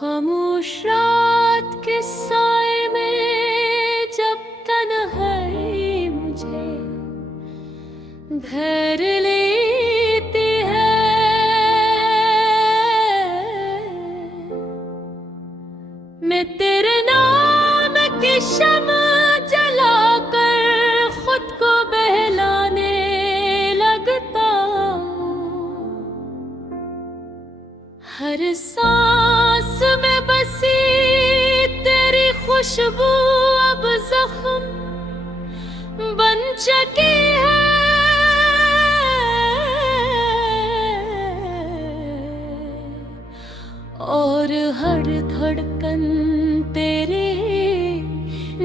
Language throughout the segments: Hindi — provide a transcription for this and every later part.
खामोश रात के साए में जब तन्हाई मुझे घेर लेती है, मैं तेरे नाम की शम्म जलाकर खुद को बहलाने लगता हूँ। हर सांस में बसी तेरी खुशबू अब जख्म बन चुकी है, और हर धड़कन तेरी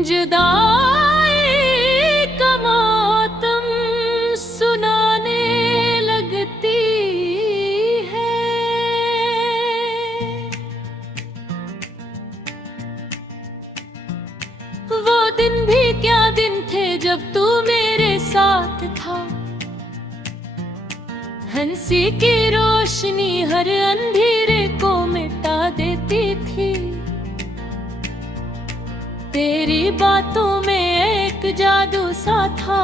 जुदाई का मातम सुनाने लगती है। वो दिन भी क्या दिन थे जब तू मेरे साथ था, हंसी की रोशनी हर अंधेरे को मिटा देती थी। तेरी बातों में एक जादू सा था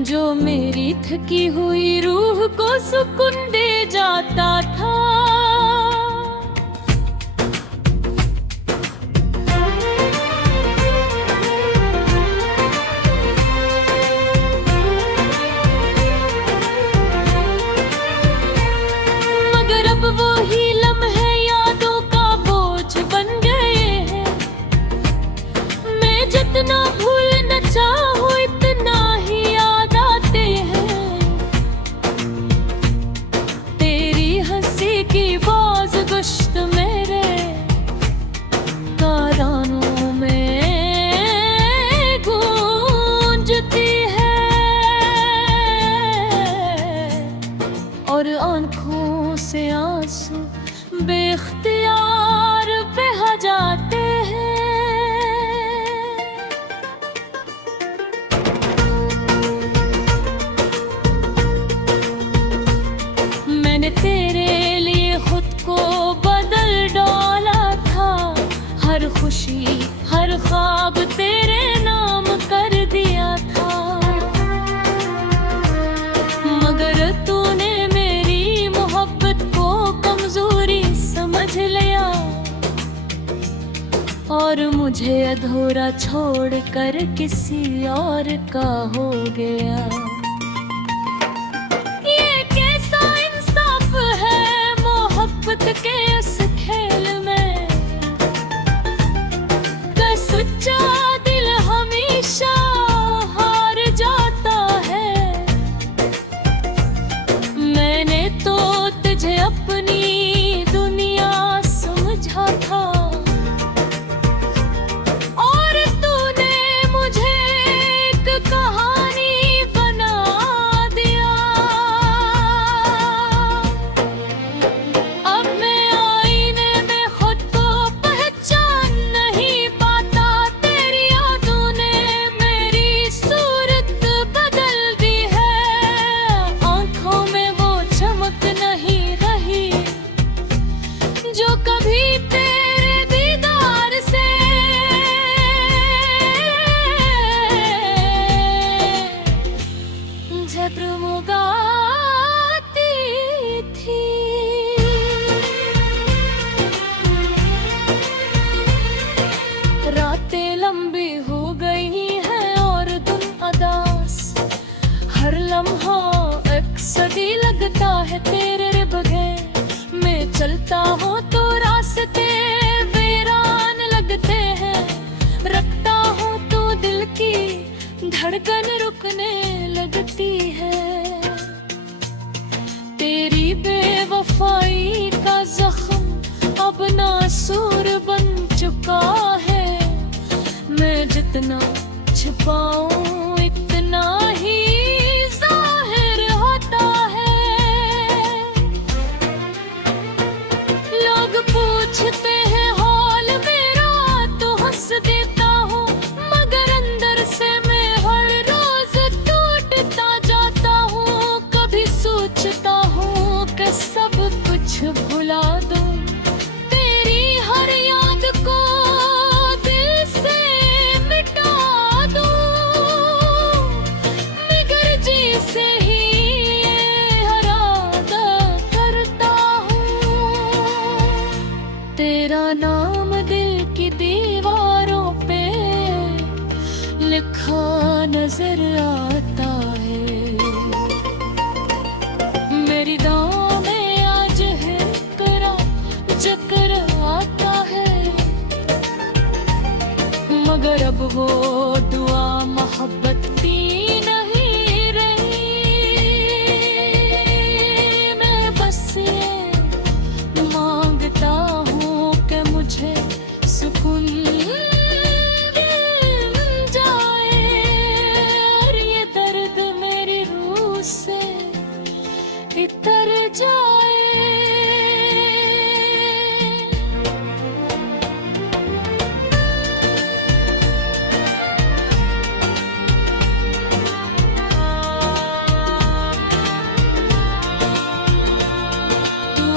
जो मेरी थकी हुई रूह को सुकून दे जाता था। मगर अब वो ही लम्हे यादों का बोझ बन गए हैं। मैं जितना भूलना चाहूं इतना ही याद आते हैं। तेरी हंसी की बाज गुश्त मेरे कानों में गूंजती है, और आंखों से आंसू बेख्तियार बह जाते हैं। मैंने तेरे लिए खुद को बदल डाला था, हर खुशी हर ख्वाब तेरे नाम कर दिया था। मगर तूने मेरी मोहब्बत को कमजोरी समझ लिया, और मुझे अधूरा छोड़कर किसी और का हो गया। ये कैसा इंसाफ है मोहब्बत के इस खेल में, का सच्चा दिल हमेशा हार जाता है। मैंने तो तुझे अपनी दुनिया समझा था, और तूने मुझे एक कहानी बना दिया। अब मैं आईने में खुद को पहचान नहीं पाता। तेरी यादों ने मेरी सूरत बदल दी है, आंखों में वो चमक नहीं रही जो कभी तेरे दीदार से झगमगाती थी। रातें लंबी हो गई हैं और दिन अदास, हर लम्हा एक सदी लगता है तेरे बगैर। मैं चलता हूँ तो रास्ते वीरान लगते हैं, रखता हूँ तो दिल की धड़कन रुकने लगती है। तेरी बेवफाई का जख्म अब नासूर बन चुका है। मैं जितना छिपाऊं इतना ही जाहिर होता है। लोग पूछते हैं हाल मेरा तो हंस देता हूँ, मगर अंदर से मैं हर रोज टूटता जाता हूँ। कभी सोचता हूँ कि सब कुछ भुला दूं, वो दुआ मोहब्बत की नहीं रही। मैं बस ये मांगता हूँ कि मुझे सुकून मिल जाए और ये दर्द मेरी रूह से इतर जाए।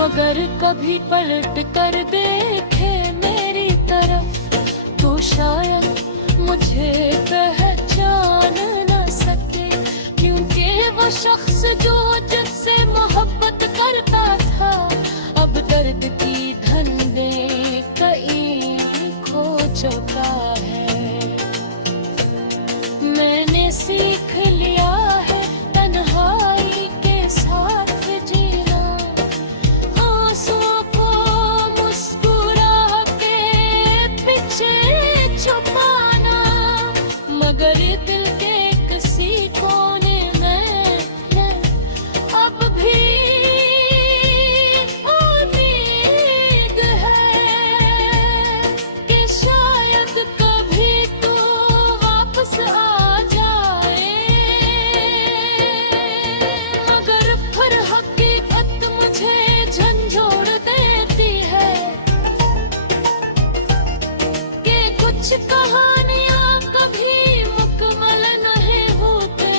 अगर कभी पलट कर देखे मेरी तरफ तो शायद मुझे पहचान न सके, क्योंकि वो शख्स जो जिससे मोहब्बत करता था अब दर्द की धंधे कहीं खो चुका है। मैंने सीख लिया है तन्हाई के साथ जीना, आंसुओं को मुस्कुरा के पीछे छुपाना, मगर दिल के किसी कोने में अब भी उम्मीद है कि शायद कभी तो वापस आ जाए। मगर फिर हकीकत मुझे झंझोड़ देती है कि कुछ कहानियां कभी मुकम्मल नहीं होते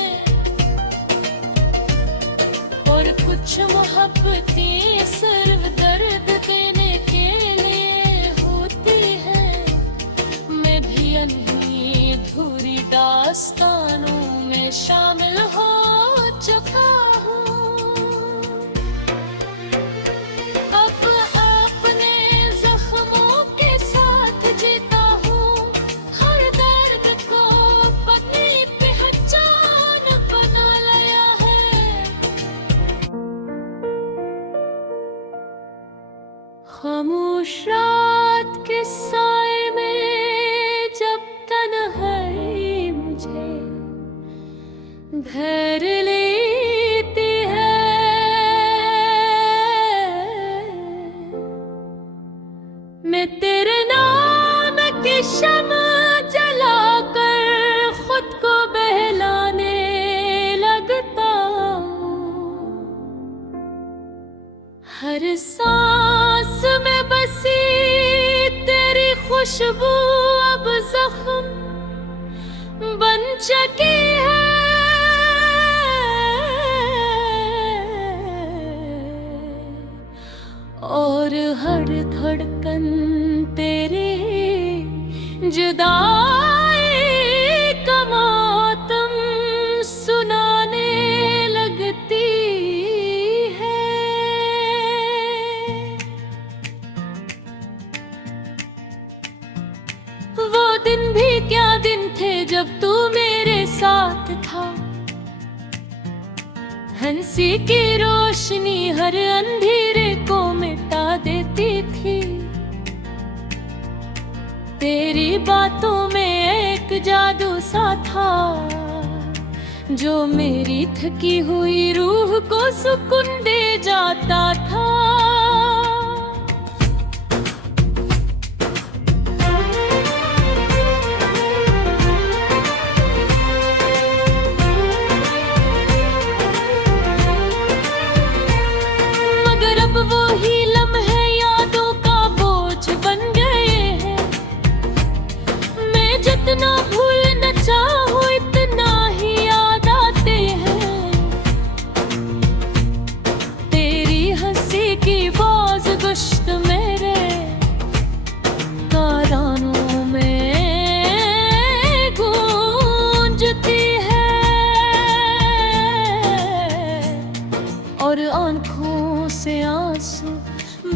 और कुछ मोहब्बतें सिर्फ दर्द देने के लिए होती है। मैं भी अन्ही अधूरी दास्तानों में शामिल हो चुका हूँ। अब अपने जख्मों के साथ जीता हूँ, हर दर्द को अपनी पहचान बना लिया है। खामोश रात के साए में जब तन्हाई मुझे घेर लेती है, मैं तेरे नाम की शम्म जलाकर खुद को बहलाने लगता हूँ। हर सांस में बसी तेरी खुशबू अब जख्म बन चुकी है और हर धड़कन तेरी जुदाई का मातम सुनाने लगती है। वो दिन भी क्या दिन थे जब तू मेरे साथ था, हंसी की रोशनी हर अंधेरे को मिटा देती थी। तेरी बातों में एक जादू सा था जो मेरी थकी हुई रूह को सुकून दे जाता था। वो ही लम्हे यादों का बोझ बन गए हैं, मैं जितना भूलना चाहूं इतना ही याद आते हैं। तेरी हंसी की बाज़ गुश्त मेरे कानों में गूंजती है और आंखों से आंसू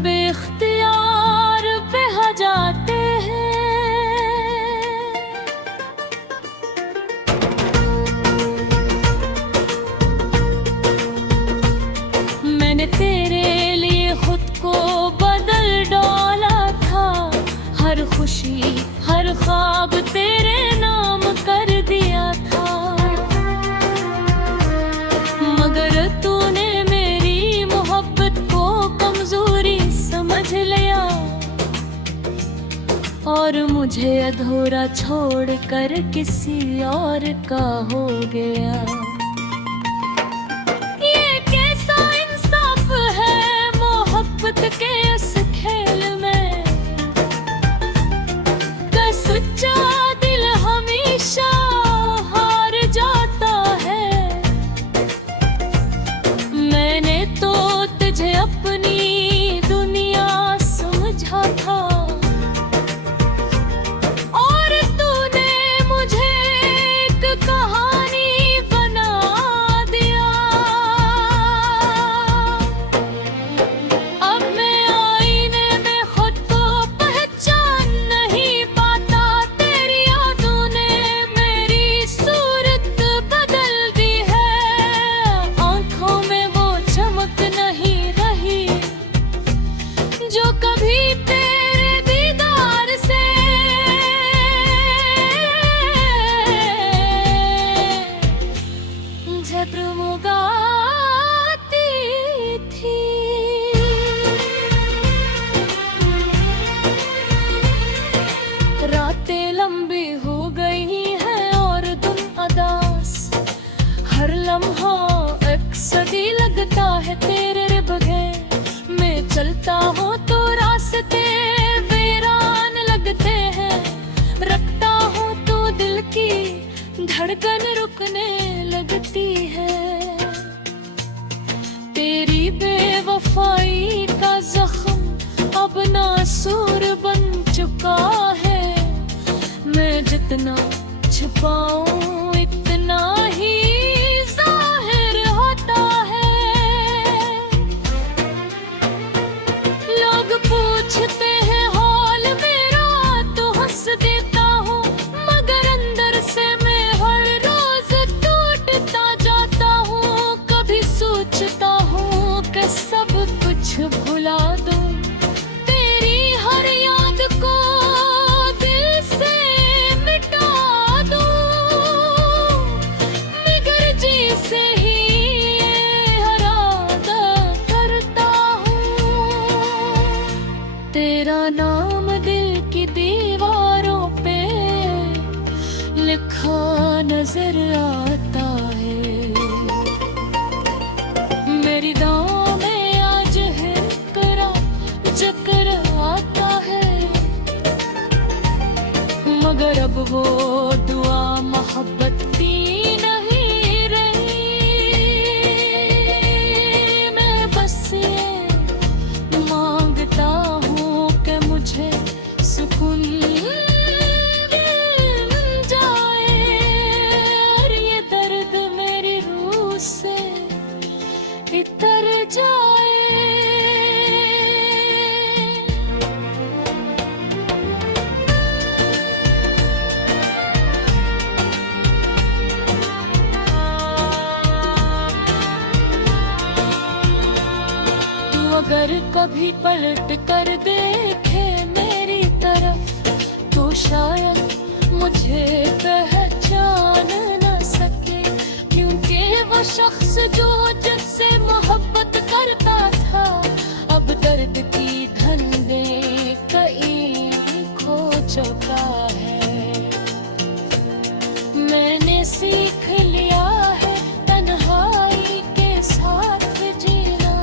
बेख्तियार बह जाते हैं। मैंने तेरे लिए खुद को बदल डाला था, हर खुशी हर ख्वाब तेरे नाम मुझे अधूरा छोड़कर किसी और का हो गया। ये कैसा इंसाफ है मोहब्बत के इस खेल में, का सच्चा दिल हमेशा हार जाता है। मैंने तो तुझे अपनी दुनिया समझा था, और तूने मुझे एक कहानी बना दिया। अब मैं आईने में खुद को पहचान नहीं पाता, तेरी यादों ने मेरी सूरत बदल दी है। आंखों में वो चमक नहीं रही जो कभी तेरे दीदार से झगमगाती थी। रातें लंबी हो गई हैं और दिन अदास, हर लम्हा एक सदी लगता है तेरे बगैर। मैं चलता हूँ तो रास्ते वीरान लगते हैं, रखता हूँ तो दिल की धड़कन रुकने लगती है। तेरी बेवफाई का जख्म अब नासूर बन चुका है। मैं जितना छिपाऊं इतना ही जाहिर होता है। लोग पूछते हैं हाल मेरा तो हंस देता हूँ, मगर अंदर से मैं हर रोज टूटता जाता हूँ। कभी सोचता हूँ कि सब कुछ भुला दूं, तेरी हर याद को दिल से मिटा दूं, मगर जी से ही ये इरादा करता हूँ। तेरा नाम दिल की दीवारों पे लिखा नजर आता है। मेरी दाव में आज है करा चक्कर आता है, मगर अब वो दुआ मोहब्बत की नहीं रही। मैं बस ये मांगता हूँ कि मुझे सुकून मिल जाए, और ये दर्द मेरी रूह से इतर जाए। तू अगर कभी पलट कर देखे मेरी तरफ, तो शायद मुझे पहचान न सके, क्योंकि वो शख्स जो जिससे मोहब्बत करता था, अब दर्द की धंधे कहीं खो चुका है। मैंने सीख लिया है तन्हाई के साथ जीना,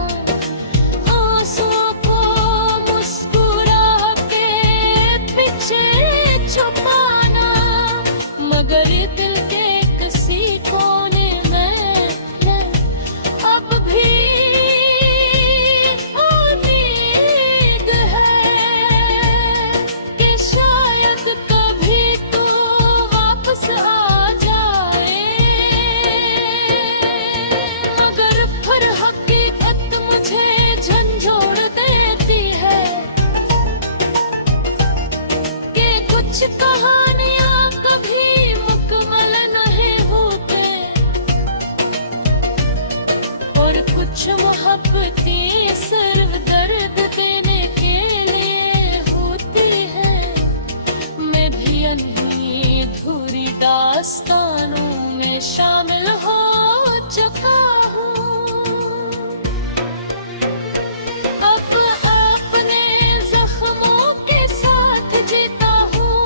आंसुओं को मुस्कुरा के पीछे छुपाना, मगर दिल के किसी कोने में अब भी उम्मीद है कि शायद कभी तू वापस आ जाए। मगर फिर हकीकत मुझे झंझोड़ देती है कि कुछ कहानियां कभी मुकम्मल नहीं होते, और कुछ मोहब्बतें सिर्फ दर्द देने के लिए होती हैं। मैं भी अन्ही अधूरी दास्तानों में शामिल हो चुका हूँ। अब अपने जख्मों के साथ जीता हूँ,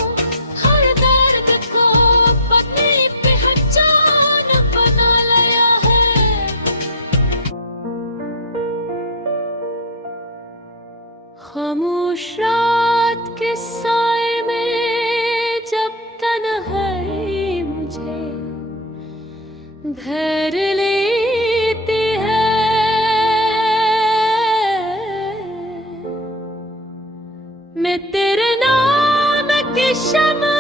खामोश रात के साए में जब तन्हाई मुझे घेर लेती है, मैं तेरे नाम की शम्म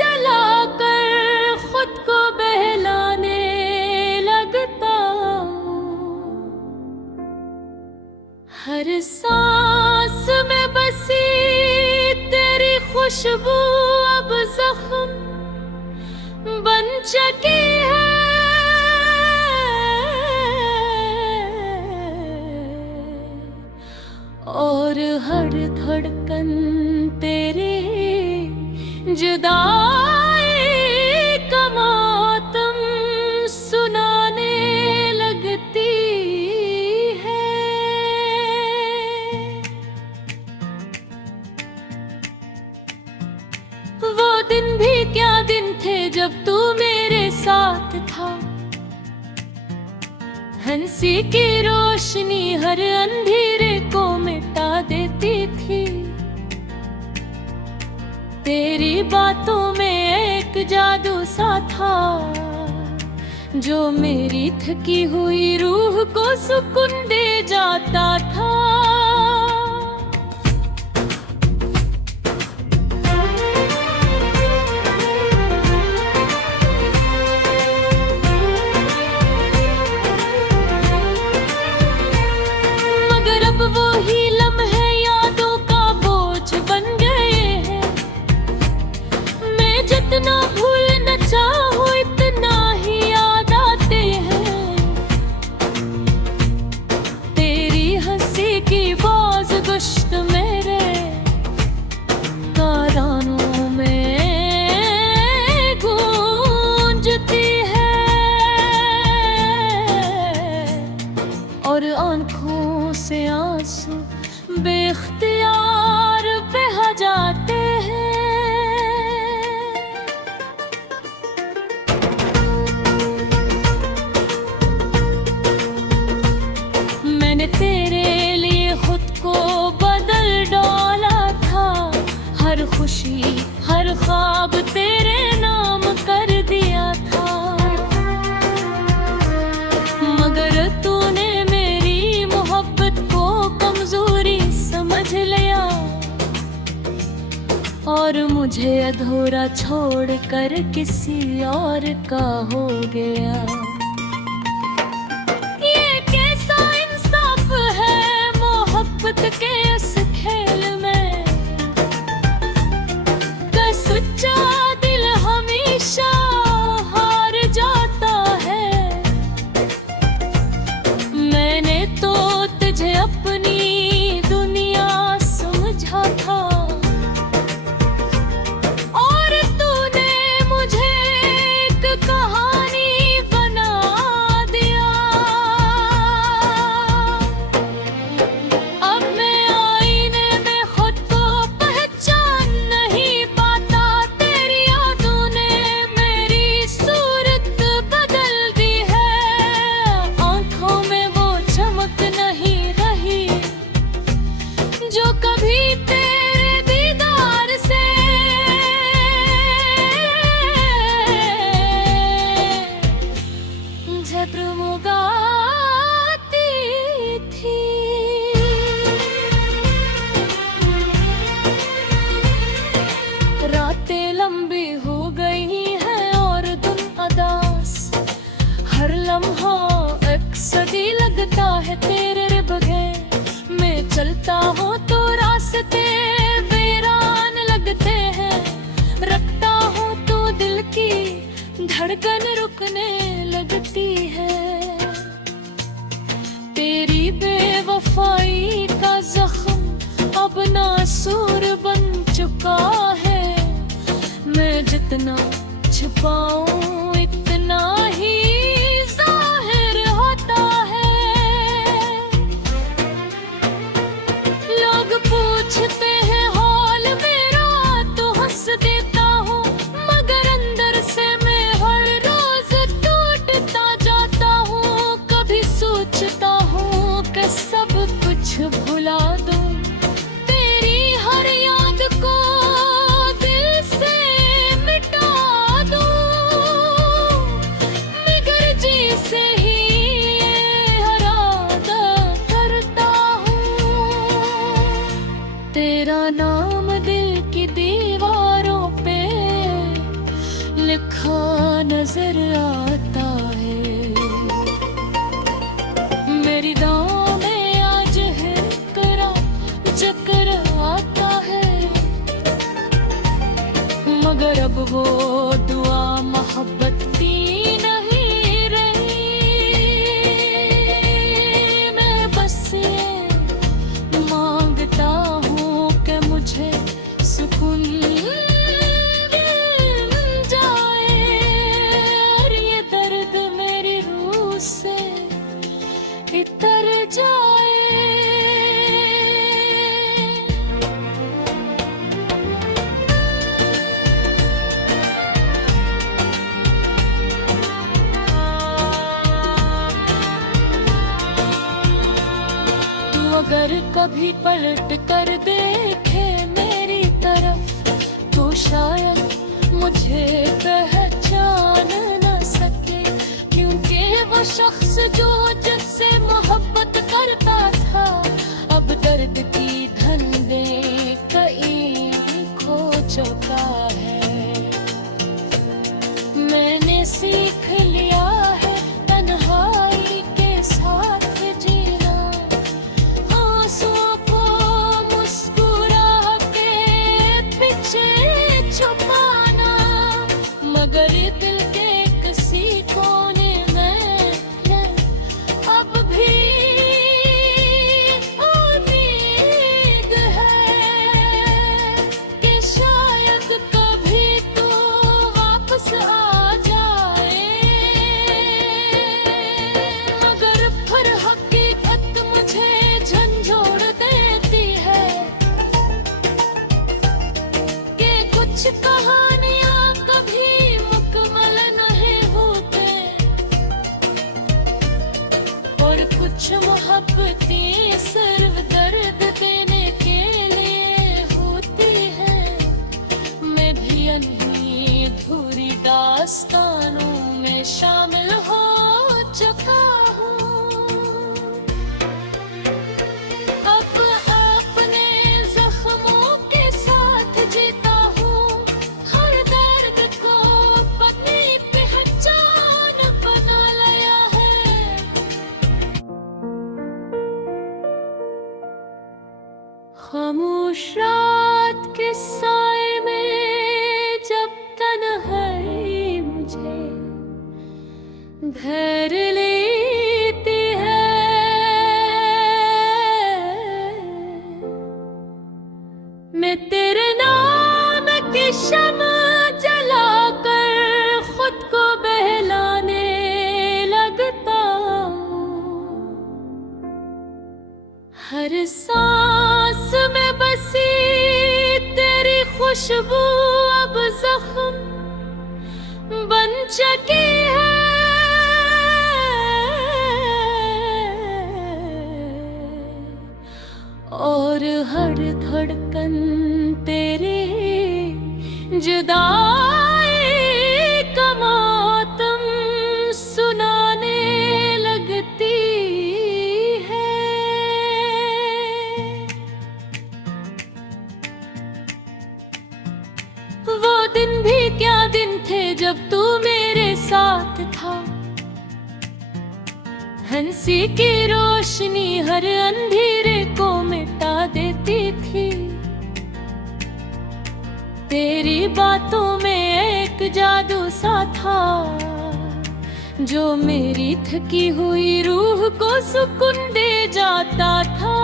जलाकर खुद को बहलाने लगता हूँ। हर सांस में बसी तेरी खुशबू अब जख्म बन चुकी है, और हर धड़कन तेरी जुदाई का मातम सुनाने लगती है। वो दिन भी क्या दिन थे जब तू मेरे साथ था, हंसी की रोशनी हर अंधेरे को मिटा देती थी। तेरी बातों में एक जादू सा था जो मेरी थकी हुई रूह को सुकून दे जाता था। वो ही लम्हे यादों का बोझ बन गए हैं, मैं जितना भूलना चाहूं इतना ही याद आते हैं। तेरी हंसी की बाज़ गुश्त मेरे कानों में गूंजती है, और आँखों से आंसू बेख्तियार बह जाते हैं। मैंने तेरे लिए खुद को बदल डाला था, हर खुशी हर ख्वाब तेरे नाम कर दिया था, मगर तूने समझ लिया और मुझे अधूरा छोड़कर किसी और का हो गया। ये कैसा इंसाफ है मोहब्बत के इस खेल में, का सच्चा दिल हमेशा हार जाता है। मैंने तो तुझे अपनी था और तूने मुझे एक कहानी बना दिया। अब मैं आईने में खुद को पहचान नहीं पाता, तेरी यादों ने मेरी सूरत बदल दी है। आंखों में वो चमक नहीं रही जो कभी तेरे दीदार से झगमगाती थी। रातें लंबी हो गई हैं और दिन अदास, हर लम्हा एक सदी लगता है तेरे बगैर। मैं चलता हूँ तो रास्ते वीरान लगते हैं, रखता हूँ तो दिल की धड़कन रुकने लगती है। तेरी बेवफाई का जख्म अब नासूर बन चुका है, मैं जितना छिपाऊं इतना ही जाहिर होता है। लोग पूछते हैं हाल मेरा तो हंस देता हूँ, मगर अंदर से मैं हर रोज टूटता जाता हूँ। कभी सोचता हूँ कि सब कुछ भुला दूँ, अगर कभी पलट कर देखे मेरी तरफ तो शायद मुझे पहचान न सके, क्योंकि वो शख्स जो जिससे मोहब्बत करता था अब दर्द की धंधे कहीं खो चुका है। मैंने सीख लिया है तन्हाई के साथ जीना, आंसुओं को मुस्कुरा के पीछे छुपाना, मगर दिल के किसी कोने में अब भी उम्मीद है कि शायद कभी तो वापस आ जाए। मगर फिर हकीकत मुझे झंझोड़ देती है कि कुछ कहानियां कभी मुकम्मल नहीं होते और कुछ मोहब्बतें सिर्फ दर्द देने के लिए होती हैं। मैं भी अन्ही अधूरी दास्तानों में शामिल हो चुका हूँ। अब अपने जख्मों के साथ जीता हूँ, हर दर्द को अपनी पहचान बना लिया है। खामोश रात के साए में जब तन्हाई मुझे घेर लेती है, मैं तेरे नाम की शम्म जलाकर खुद को बहलाने लगता हूँ। हर सांस में बसी तेरी खुशबू अब जख्म बन चुकी है, और हर धड़कन तेरी जुदाई का मातम सुनाने लगती है। वो दिन भी क्या दिन थे जब तू मेरे साथ था, हंसी की रोशनी हर अंधेरे को मिटा देती थी। तेरी बातों में एक जादू सा था जो मेरी थकी हुई रूह को सुकून दे जाता था।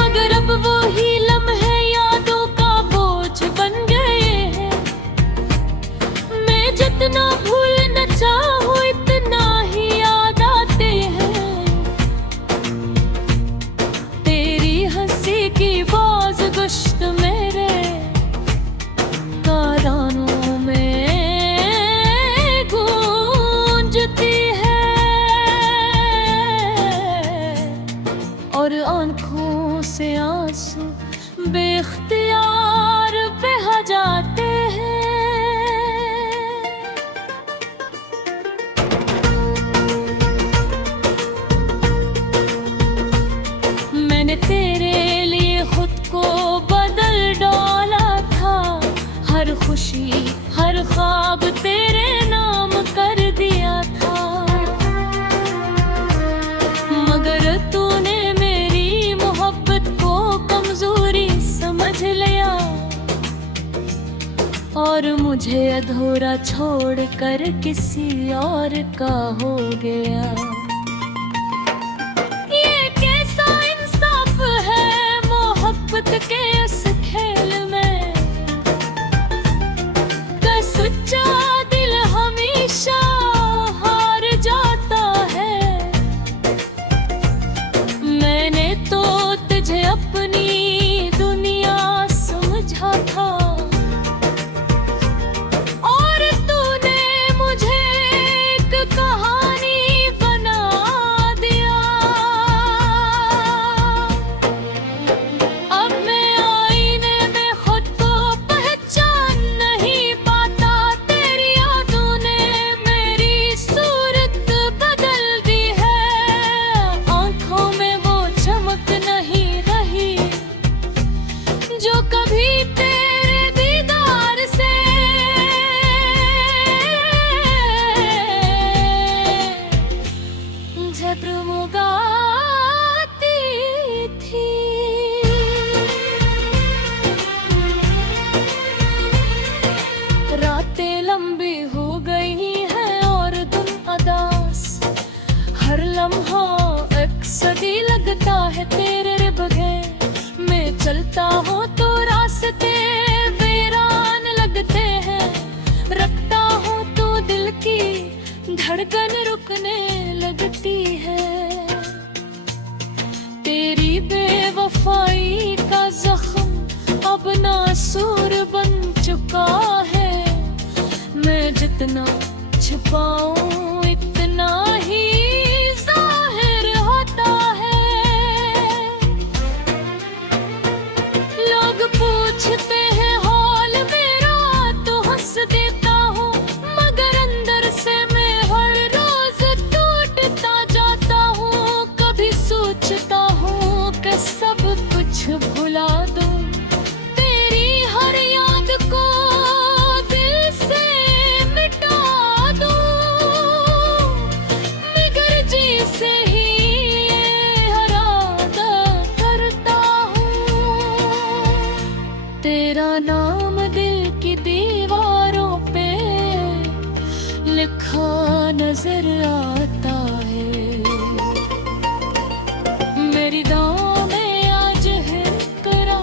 मगर अब वो ही लम्हे यादों का बोझ बन गए हैं। मैं जितना भूलना चाहूं इतना ही याद आते हैं। तेरी हंसी की बाज गुश्त मेरे कानों में गूंजती है, और आंखों से आंसू बेख्तियार बह जाते हैं। मैंने तेरे लिए खुद को बदल डाला था, हर खुशी हर ख्वाब तेरे नाम कर दिया था। मगर तूने मेरी मोहब्बत को कमजोरी समझ लिया और मुझे अधूरा छोड़कर किसी और का हो गया। ये कैसा इंसाफ है मोहब्बत के इस खेल में, का सच्चा दिल हमेशा हार जाता है। मैंने तो तुझे अपनी रास्ते वीरान लगते हैं, रखता हूँ तो दिल की धड़कन रुकने लगती है। तेरी बेवफाई का जख्म अब नासूर बन चुका है, मैं जितना छुपाऊं इतना ही जाहिर होता है। लोग पूछते हैं हाल मेरा तो हंस देता हूँ, मगर अंदर से मैं हर रोज टूटता जाता हूँ। कभी सोचता हूँ कि सब कुछ भुला दूं, तेरी हर याद को दिल से मिटा दूं, मगर जी से ही ये इरादा करता हूँ। तेरा नाम दिल की दीवारों पे लिखा नजर आता है, मेरी दांव में आज है तेरा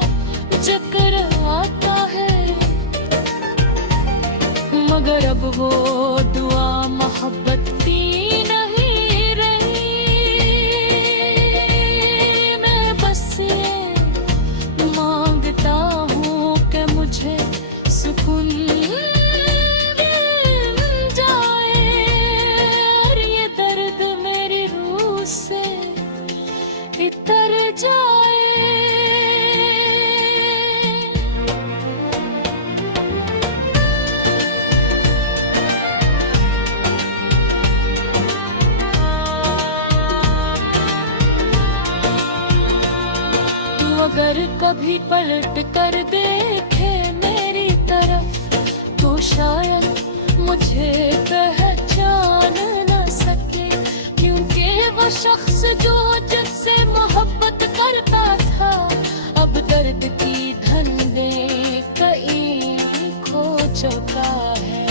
जिक्र आता है, मगर अब वो दुआ मोहब्बत की नहीं रही। मैं बस ये मांगता हूँ कि मुझे सुकून मिल जाए, और ये दर्द मेरी रूह से इतर जाए। तू अगर कभी पलट कर देखे मेरी तरफ, तो शायद मुझे पहचान न सके, क्योंकि वो शख्स जो जिससे मोहब्बत करता था, अब दर्द की धंधे कहीं खो चुका है।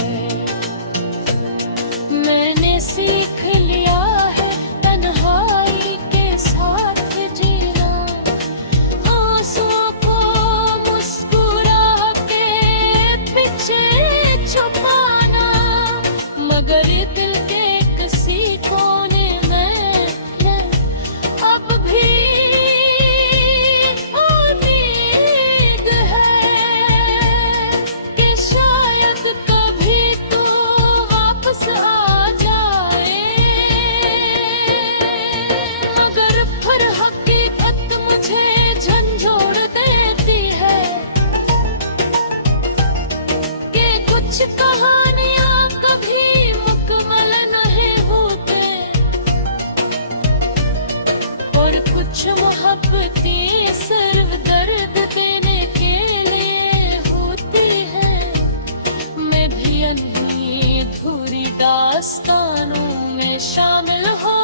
मैंने सीख लिया है तन्हाई के साथ जीना, आंसुओं को मुस्कुरा के पीछे छुपाना, मगर दिल के किसी कोने में अब भी उम्मीद है कि शायद कभी तू वापस आ जाए, मगर फिर हकीकत मुझे झंझोड़ देती है कि कुछ कहानियां कभी मुकम्मल नहीं होते, और कुछ मोहब्बतें सिर्फ दर्द देने के लिए होती है। मैं भी अनही अधूरी दास्तानों में शामिल हो